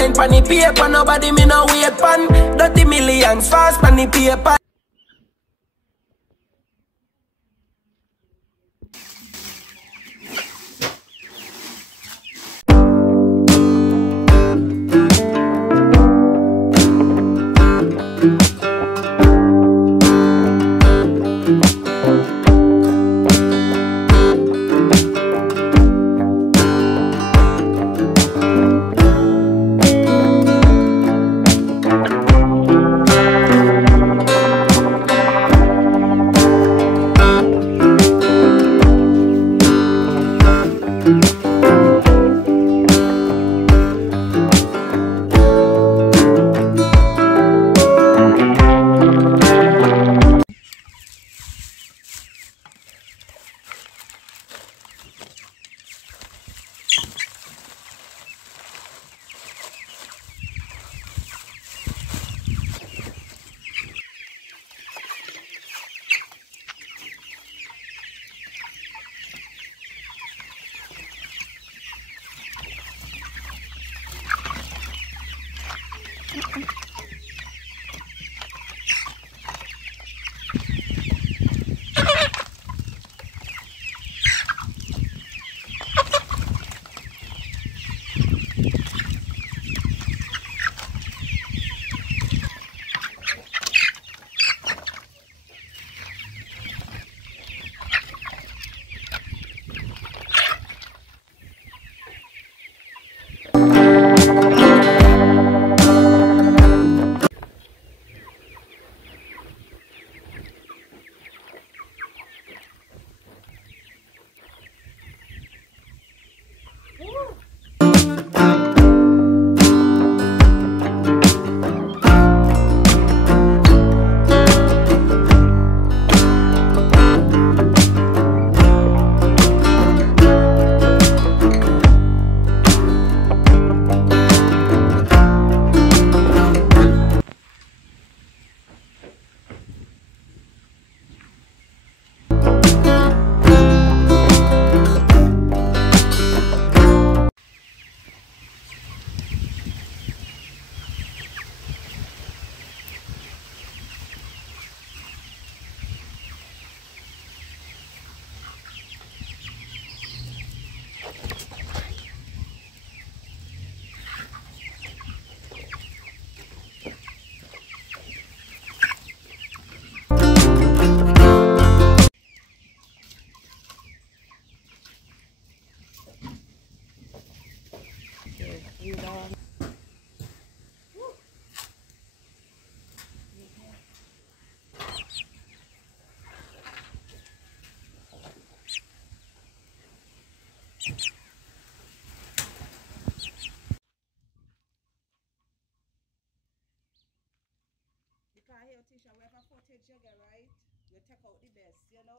line pan the paper, nobody me no wait pan. Dirty millions fast pan the paper. Whatever footage you get, right? You take out the best, you know?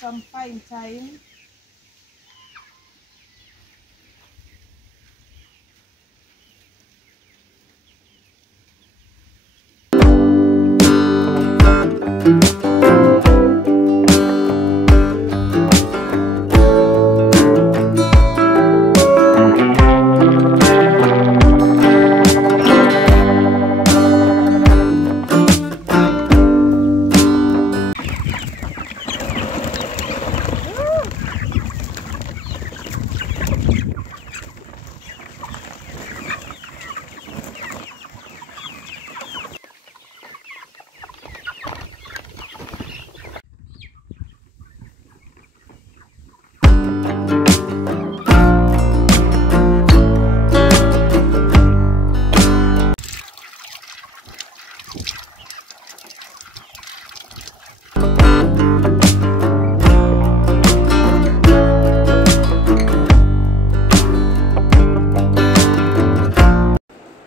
Some fine time.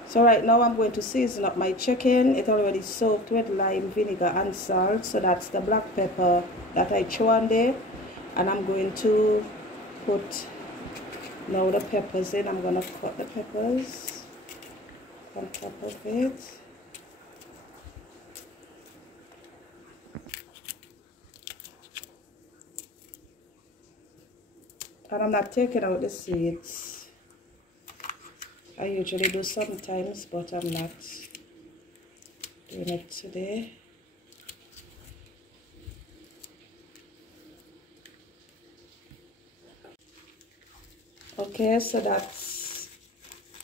So right now I'm going to season up my chicken. It already soaked with lime, vinegar and salt. So that's the black pepper that I threw on there. And I'm going to put now the peppers in. I'm going to cut the peppers on top of it. And I'm not taking out the seeds. I usually do sometimes, but I'm not doing it today. Okay, so that's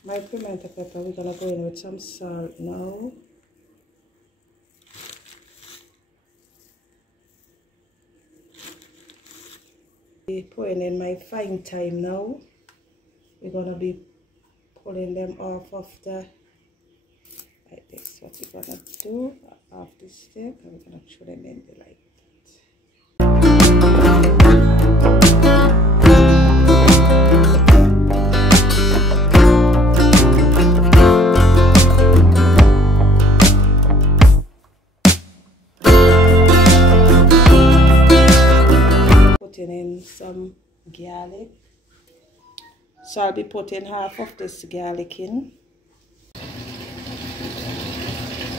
my pimento pepper. We're gonna go in with some salt now. Pouring in my fine thyme now. We're gonna be pulling them off of the, like this. What we're gonna do, off the stick, and we're gonna throw them in there like that. Putting in some garlic. So I'll be putting half of this garlic in.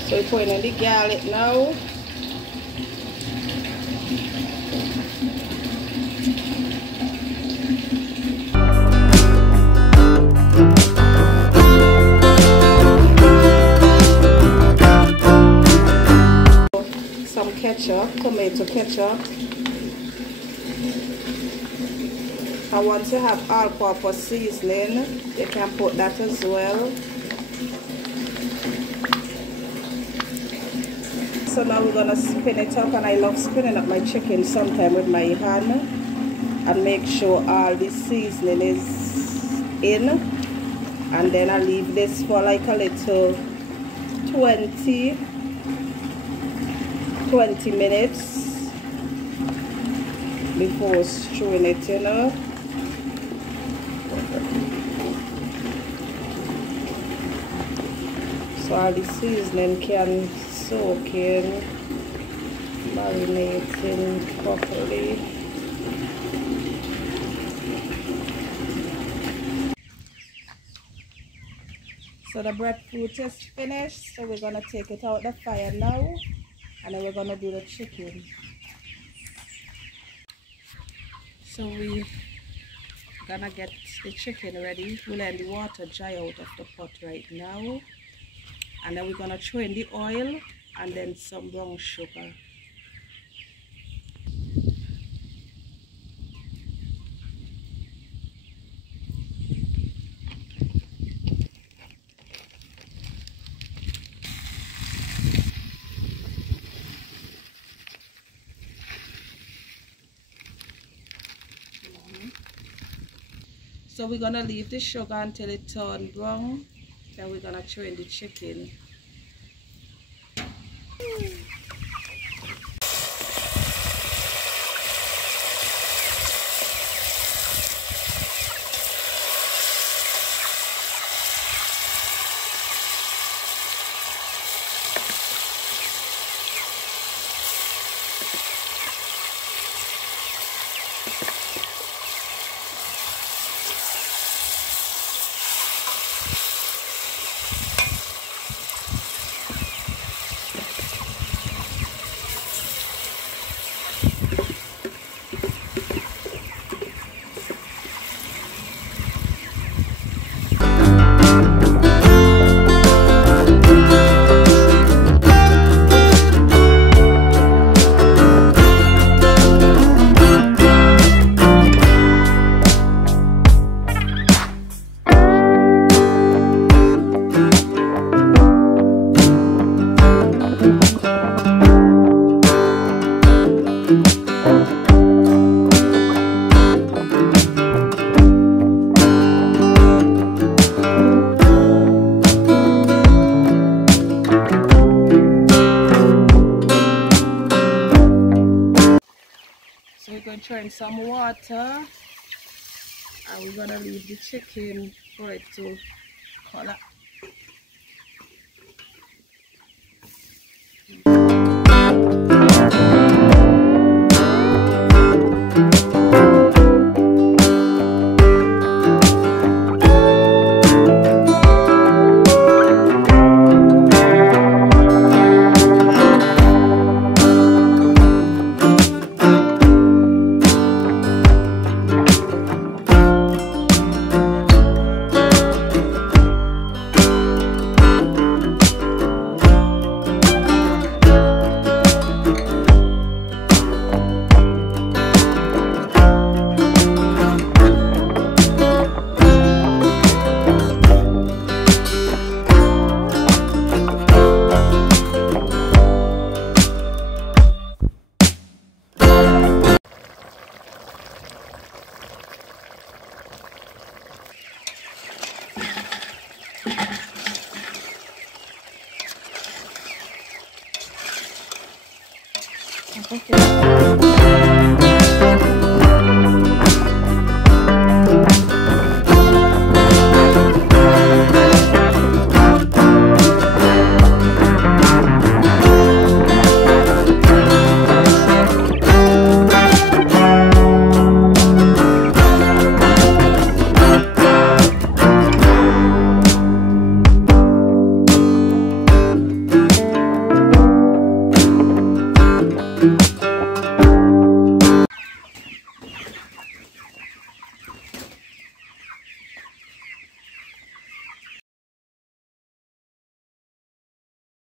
So we're putting in the garlic now. Some ketchup, tomato ketchup. And once you have all-purpose seasoning, you can put that as well. So now we're gonna spin it up, and I love spinning up my chicken sometime with my hand and make sure all the seasoning is in, and then I leave this for like a little 20 minutes before stewing it, you know. So all the seasoning can soak in, marinating properly. So the breadfruit is finished, so we're gonna take it out the fire now, and then we're gonna do the chicken. So we're gonna get the chicken ready. We'll let the water dry out of the pot right now, and then we're gonna throw in the oil and then some brown sugar. So we're gonna leave the sugar until it turns brown. Then we're gonna throw in the chicken. going to throw in some water, and we're gonna leave the chicken for it to color. Okay.